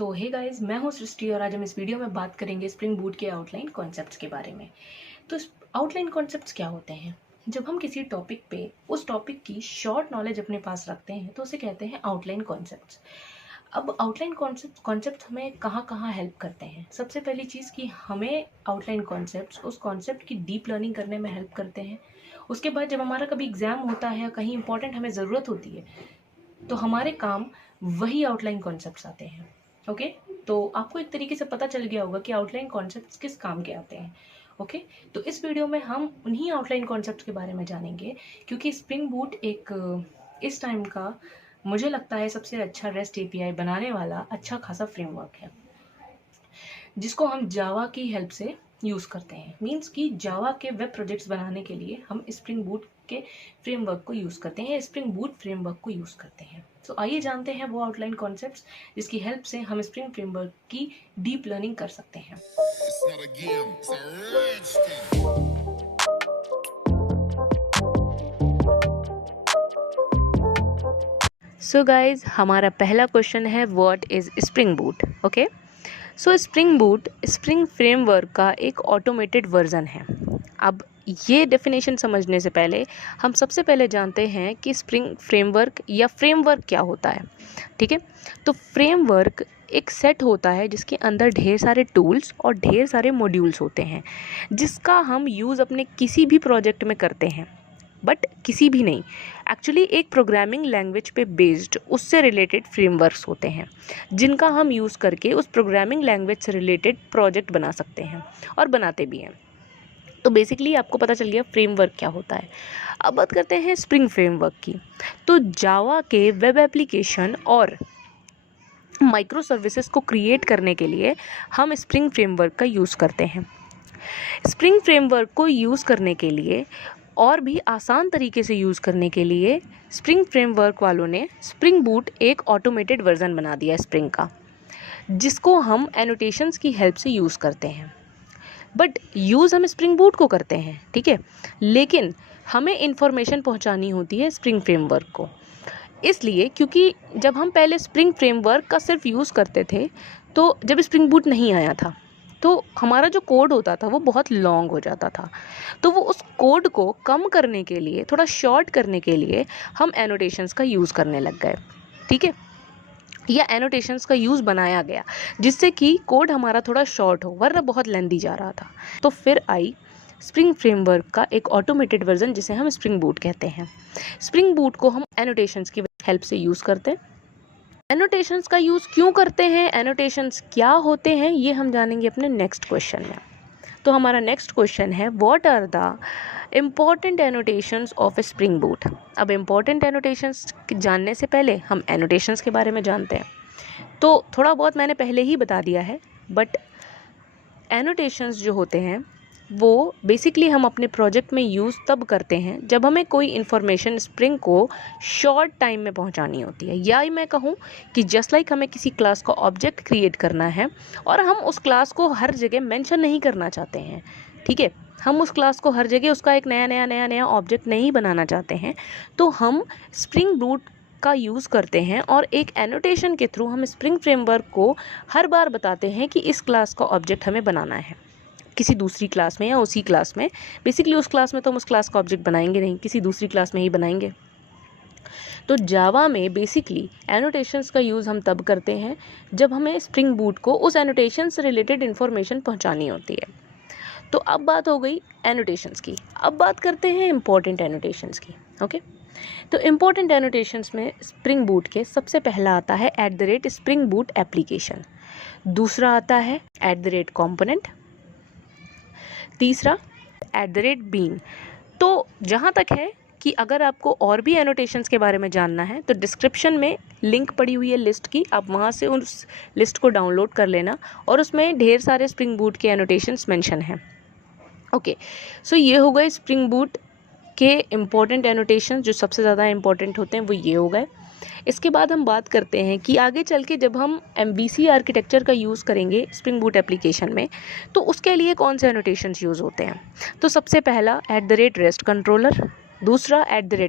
तो hey guys, मैं हूं सृष्टि और आज हम इस वीडियो में बात करेंगे स्प्रिंग बूट के आउटलाइन कॉन्सेप्ट्स के बारे में। तो आउटलाइन कॉन्सेप्ट्स क्या होते हैं? जब हम किसी टॉपिक पे उस टॉपिक की शॉर्ट नॉलेज अपने पास रखते हैं तो उसे कहते हैं आउटलाइन कॉन्सेप्ट्स। अब आउटलाइन कॉन्सेप्ट हमें कहाँ कहाँ हेल्प करते हैं? सबसे पहली चीज़ कि हमें आउटलाइन कॉन्सेप्ट्स उस कॉन्सेप्ट की डीप लर्निंग करने में हेल्प करते हैं। उसके बाद जब हमारा कभी एग्जाम होता है या कहीं इंपॉर्टेंट हमें ज़रूरत होती है तो हमारे काम वही आउटलाइन कॉन्सेप्ट्स आते हैं। ओके, तो आपको एक तरीके से पता चल गया होगा कि आउटलाइन कॉन्सेप्ट्स किस काम के आते हैं। ओके, तो इस वीडियो में हम उन्हीं आउटलाइन कॉन्सेप्ट्स के बारे में जानेंगे क्योंकि स्प्रिंग बूट एक इस टाइम का मुझे लगता है सबसे अच्छा रेस्ट एपीआई बनाने वाला अच्छा खासा फ्रेमवर्क है जिसको हम जावा की हेल्प से यूज़ करते हैं। मीन्स कि जावा के वेब प्रोजेक्ट्स बनाने के लिए हम स्प्रिंग बूट के फ्रेमवर्क को यूज़ करते हैं, स्प्रिंग बूट फ्रेमवर्क को यूज़ करते हैं। तो आइए जानते हैं वो आउटलाइन कॉन्सेप्ट्स जिसकी हेल्प से हम स्प्रिंग फ्रेमवर्क की डीप लर्निंग कर सकते हैं। सो गाइज, हमारा पहला क्वेश्चन है what is spring boot. Okay, so spring boot spring framework का एक ऑटोमेटेड वर्जन है। अब ये डेफिनेशन समझने से पहले हम सबसे पहले जानते हैं कि स्प्रिंग फ्रेमवर्क या फ्रेमवर्क क्या होता है। ठीक है, तो फ्रेमवर्क एक सेट होता है जिसके अंदर ढेर सारे टूल्स और ढेर सारे मॉड्यूल्स होते हैं जिसका हम यूज़ अपने किसी भी प्रोजेक्ट में करते हैं, बट किसी भी नहीं, एक्चुअली एक प्रोग्रामिंग लैंग्वेज पे बेस्ड उससे रिलेटेड फ्रेमवर्क्स होते हैं जिनका हम यूज़ करके उस प्रोग्रामिंग लैंग्वेज से रिलेटेड प्रोजेक्ट बना सकते हैं और बनाते भी हैं। तो बेसिकली आपको पता चल गया फ्रेमवर्क क्या होता है। अब बात करते हैं स्प्रिंग फ्रेमवर्क की। तो जावा के वेब एप्लीकेशन और माइक्रो सर्विसेज को क्रिएट करने के लिए हम स्प्रिंग फ्रेमवर्क का यूज़ करते हैं। स्प्रिंग फ्रेमवर्क को यूज़ करने के लिए और भी आसान तरीके से यूज़ करने के लिए स्प्रिंग फ्रेमवर्क वालों ने स्प्रिंग बूट एक ऑटोमेटेड वर्जन बना दिया स्प्रिंग का, जिसको हम एनोटेशंस की हेल्प से यूज़ करते हैं। बट यूज़ हम स्प्रिंग बूट को करते हैं, ठीक है, लेकिन हमें इन्फॉर्मेशन पहुंचानी होती है स्प्रिंग फ्रेमवर्क को। इसलिए क्योंकि जब हम पहले स्प्रिंग फ्रेमवर्क का सिर्फ यूज़ करते थे, तो जब स्प्रिंग बूट नहीं आया था तो हमारा जो कोड होता था वो बहुत लॉन्ग हो जाता था। तो वो उस कोड को कम करने के लिए, थोड़ा शॉर्ट करने के लिए हम एनोटेशंस का यूज़ करने लग गए। ठीक है, या एनोटेशंस का यूज़ बनाया गया जिससे कि कोड हमारा थोड़ा शॉर्ट हो, वरना बहुत लेंदी जा रहा था। तो फिर आई स्प्रिंग फ्रेमवर्क का एक ऑटोमेटेड वर्जन जिसे हम स्प्रिंग बूट कहते हैं। स्प्रिंग बूट को हम एनोटेशंस की हेल्प से यूज़ करते हैं। एनोटेशंस का यूज़ क्यों करते हैं, एनोटेशंस क्या होते हैं, ये हम जानेंगे अपने नेक्स्ट क्वेश्चन में। तो हमारा नेक्स्ट क्वेश्चन है what are the important annotations of Spring Boot. अब इम्पॉर्टेंट एनोटेशंस जानने से पहले हम एनोटेशंस के बारे में जानते हैं। तो थोड़ा बहुत मैंने पहले ही बता दिया है, बट एनोटेशंस जो होते हैं वो बेसिकली हम अपने प्रोजेक्ट में यूज़ तब करते हैं जब हमें कोई इन्फॉर्मेशन स्प्रिंग को शॉर्ट टाइम में पहुंचानी होती है, या मैं कहूँ कि जस्ट लाइक हमें किसी क्लास का ऑब्जेक्ट क्रिएट करना है और हम उस क्लास को हर जगह मेंशन नहीं करना चाहते हैं। ठीक है, हम उस क्लास को हर जगह उसका एक नया ऑब्जेक्ट नहीं बनाना चाहते हैं, तो हम स्प्रिंग बूट का यूज़ करते हैं और एक एनोटेशन के थ्रू हम स्प्रिंग फ्रेमवर्क को हर बार बताते हैं कि इस क्लास का ऑब्जेक्ट हमें बनाना है किसी दूसरी क्लास में या उसी क्लास में। बेसिकली उस क्लास में तो हम उस क्लास का ऑब्जेक्ट बनाएंगे नहीं, किसी दूसरी क्लास में ही बनाएंगे। तो जावा में बेसिकली एनोटेशंस का यूज़ हम तब करते हैं जब हमें स्प्रिंग बूट को उस एनोटेशन से रिलेटेड इन्फॉर्मेशन पहुंचानी होती है। तो अब बात हो गई एनोटेशंस की। अब बात करते हैं इम्पॉर्टेंट एनोटेशंस की। ओके, तो इम्पॉर्टेंट एनोटेशंस में स्प्रिंग बूट के सबसे पहला आता है @स्प्रिंग बूट एप्लीकेशन, दूसरा आता है @component, तीसरा @bean। तो जहाँ तक है कि अगर आपको और भी एनोटेशंस के बारे में जानना है तो डिस्क्रिप्शन में लिंक पड़ी हुई है लिस्ट की, आप वहाँ से उस लिस्ट को डाउनलोड कर लेना और उसमें ढेर सारे स्प्रिंग बूट के एनोटेशंस मेंशन हैं। ओके, सो ये हो गए स्प्रिंग बूट के इम्पॉर्टेंट एनोटेशंस, जो सबसे ज़्यादा इम्पॉर्टेंट होते हैं वो ये हो गए। इसके बाद हम बात करते हैं कि आगे चल के जब हम MVC आर्किटेक्चर का यूज़ करेंगे स्प्रिंग बूट एप्लीकेशन में तो उसके लिए कौन से एनोटेशंस यूज़ होते हैं। तो सबसे पहला @REST कंट्रोलर, दूसरा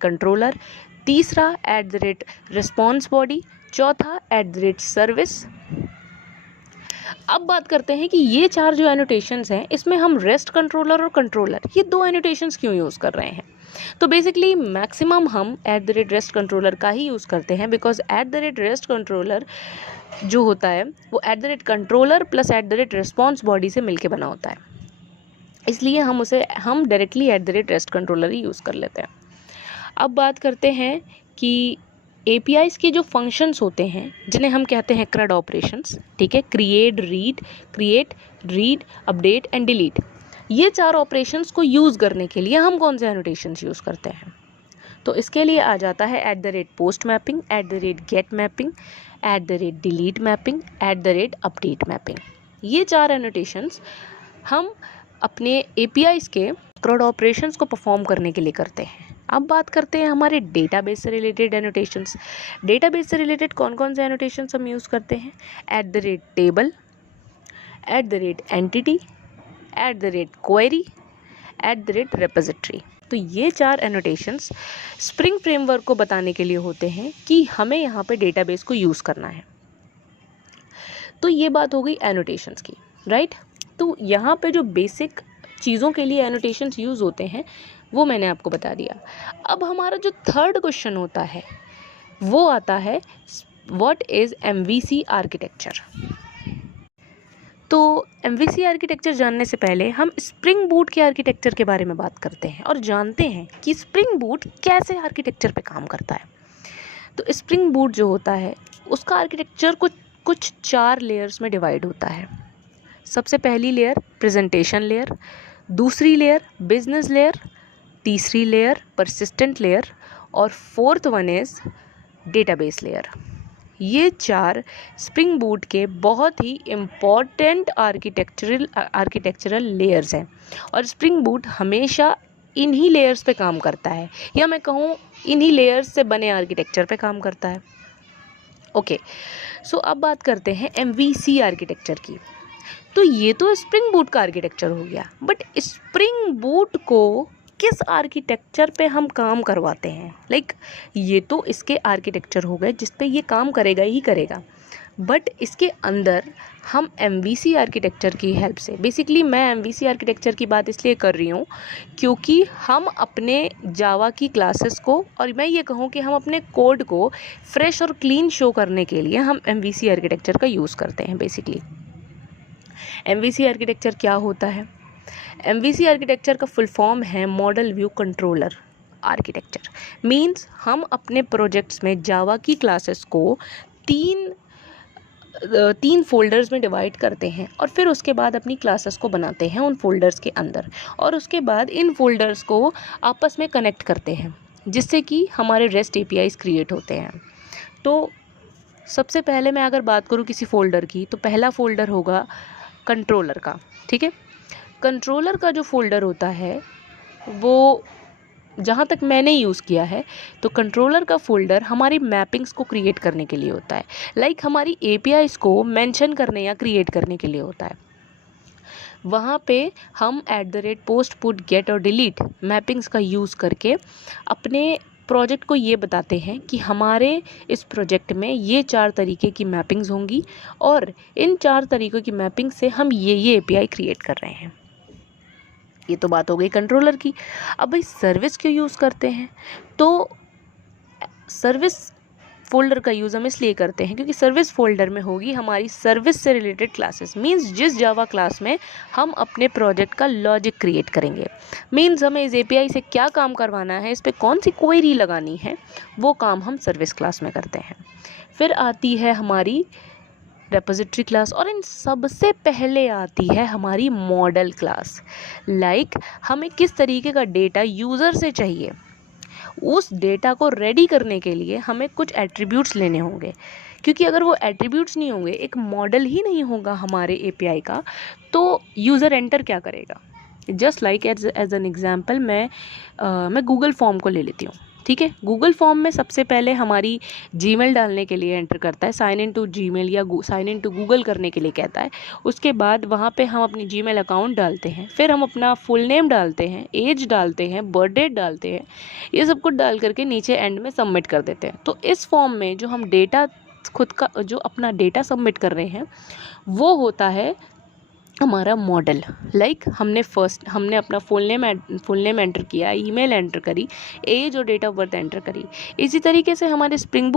@कंट्रोलर, तीसरा @response body, चौथा @service, अब बात करते हैं कि ये 4 जो एनोटेशंस हैं इसमें हम रेस्ट कंट्रोलर और कंट्रोलर ये 2 एनोटेशंस क्यों यूज़ कर रहे हैं। तो बेसिकली मैक्सिमम हम @REST कंट्रोलर का ही यूज़ करते हैं, बिकॉज @REST कंट्रोलर जो होता है वो @कंट्रोलर प्लस @रिस्पॉन्स बॉडी से मिलके बना होता है, इसलिए हम डायरेक्टली @REST कंट्रोलर ही यूज़ कर लेते हैं। अब बात करते हैं कि APIs के जो फंक्शंस होते हैं जिन्हें हम कहते हैं CRUD ऑपरेशंस, ठीक है, create, read, update and delete. ये 4 ऑपरेशंस को यूज़ करने के लिए हम कौन से एनोटेशंस यूज़ करते हैं। तो इसके लिए आ जाता है @post mapping, @get mapping, @delete mapping, @update mapping. ये 4 एनोटेशंस हम अपने APIs के CRUD ऑपरेशंस को परफॉर्म करने के लिए करते हैं। अब बात करते हैं हमारे डेटाबेस से रिलेटेड एनोटेशंस। डेटाबेस से रिलेटेड कौन कौन से एनोटेशंस हम यूज़ करते हैं। @table, @entity, @query, @repository। तो ये 4 एनोटेशंस स्प्रिंग फ्रेमवर्क को बताने के लिए होते हैं कि हमें यहाँ पे डेटाबेस को यूज़ करना है। तो ये बात हो गई एनोटेशंस की, राइट। तो यहाँ पे जो बेसिक चीज़ों के लिए एनोटेशंस यूज़ होते हैं वो मैंने आपको बता दिया। अब हमारा जो थर्ड क्वेश्चन होता है वो आता है व्हाट इज़ MVC आर्किटेक्चर। तो MVC आर्किटेक्चर जानने से पहले हम स्प्रिंग बूट के आर्किटेक्चर के बारे में बात करते हैं और जानते हैं कि स्प्रिंग बूट कैसे आर्किटेक्चर पे काम करता है। तो स्प्रिंग बूट जो होता है उसका आर्किटेक्चर कुछ 4 लेयर्स में डिवाइड होता है। सबसे पहली लेयर प्रेजेंटेशन लेयर, दूसरी लेयर बिजनेस लेयर, तीसरी लेयर परसिस्टेंट लेयर और fourth one is database layer. ये 4 स्प्रिंग बूट के बहुत ही इम्पॉर्टेंट आर्किटेक्चरल लेयर्स हैं और स्प्रिंग बूट हमेशा इन्हीं लेयर्स पे काम करता है, या मैं कहूँ इन्हीं लेयर्स से बने आर्किटेक्चर पे काम करता है। ओके, सो अब बात करते हैं MVC आर्किटेक्चर की। तो ये तो स्प्रिंग बूट का आर्किटेक्चर हो गया, बट स्प्रिंग बूट को किस आर्किटेक्चर पे हम काम करवाते हैं। लाइक ये तो इसके आर्किटेक्चर हो गए जिस पे ये काम करेगा ही करेगा, बट इसके अंदर हम MVC आर्किटेक्चर की हेल्प से, बेसिकली मैं MVC आर्किटेक्चर की बात इसलिए कर रही हूँ क्योंकि हम अपने जावा की क्लासेस को, और मैं ये कहूँ कि हम अपने कोड को फ्रेश और क्लीन शो करने के लिए हम MVC आर्किटेक्चर का यूज़ करते हैं। बेसिकली MVC आर्किटेक्चर क्या होता है। MVC आर्किटेक्चर का फुल फॉर्म है model view controller architecture. Means हम अपने प्रोजेक्ट्स में जावा की क्लासेस को तीन फोल्डर्स में डिवाइड करते हैं और फिर उसके बाद अपनी क्लासेस को बनाते हैं उन फोल्डर्स के अंदर, और उसके बाद इन फोल्डर्स को आपस में कनेक्ट करते हैं जिससे कि हमारे REST APIs क्रिएट होते हैं। तो सबसे पहले मैं अगर बात करूँ किसी फोल्डर की, तो पहला फोल्डर होगा कंट्रोलर का, ठीक है। कंट्रोलर का जो फोल्डर होता है वो जहाँ तक मैंने यूज़ किया है, तो कंट्रोलर का फोल्डर हमारी मैपिंग्स को क्रिएट करने के लिए होता है। लाइक हमारी APIs को मेंशन करने या क्रिएट करने के लिए होता है। वहाँ पे हम @post put get और delete मैपिंग्स का यूज़ करके अपने प्रोजेक्ट को ये बताते हैं कि हमारे इस प्रोजेक्ट में ये 4 तरीके की मैपिंग्स होंगी और इन 4 तरीक़ों की मैपिंग से हम ये API क्रिएट कर रहे हैं। ये तो बात हो गई कंट्रोलर की। अब भाई सर्विस क्यों यूज़ करते हैं, तो सर्विस फोल्डर का यूज़ हम इसलिए करते हैं क्योंकि सर्विस फोल्डर में होगी हमारी सर्विस से रिलेटेड क्लासेस। मींस जिस जावा क्लास में हम अपने प्रोजेक्ट का लॉजिक क्रिएट करेंगे, मींस हमें इस API से क्या काम करवाना है, इस पर कौन सी क्वेरी लगानी है, वो काम हम सर्विस क्लास में करते हैं। फिर आती है हमारी रेपोजिटरी क्लास और इन सबसे पहले आती है हमारी मॉडल क्लास। लाइक हमें किस तरीके का डेटा यूज़र से चाहिए, उस डेटा को रेडी करने के लिए हमें कुछ एट्रीब्यूट्स लेने होंगे, क्योंकि अगर वो एट्रीब्यूट्स नहीं होंगे, एक मॉडल ही नहीं होगा हमारे API का, तो यूज़र एंटर क्या करेगा। Just like as an example मैं गूगल फॉर्म को ले लेती हूँ, ठीक है। गूगल फॉर्म में सबसे पहले हमारी जीमेल डालने के लिए एंटर करता है, साइन इन टू जीमेल या साइन इन टू गूगल करने के लिए कहता है। उसके बाद वहाँ पे हम अपनी जीमेल अकाउंट डालते हैं, फिर हम अपना फुल नेम डालते हैं, एज डालते हैं, बर्थ डेट डालते हैं, ये सब कुछ डाल करके नीचे एंड में सबमिट कर देते हैं। तो इस फॉर्म में जो हम डेटा खुद का जो अपना डेटा सबमिट कर रहे हैं वो होता है हमारा मॉडल। लाइक हमने अपना फुल नेम एंटर किया, ईमेल एंटर करी, एज और डेट ऑफ बर्थ एंटर करी। इसी तरीके से हमारे स्प्रिंग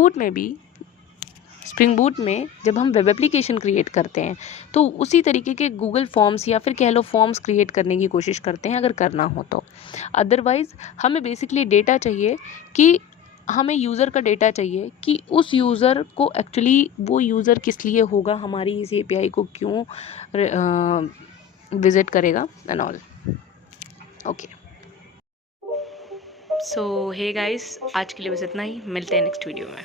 बूट में जब हम वेब एप्लीकेशन क्रिएट करते हैं तो उसी तरीके के गूगल फॉर्म्स या फिर कह लो फॉर्म्स क्रिएट करने की कोशिश करते हैं अगर करना हो तो। अदरवाइज़ हमें बेसिकली डेटा चाहिए कि हमें यूज़र का डेटा चाहिए कि उस यूज़र को एक्चुअली वो यूज़र किस लिए होगा, हमारी इस एपीआई को क्यों विज़िट करेगा and all. Okay, so hey guys, आज के लिए बस इतना ही। मिलते हैं नेक्स्ट वीडियो में।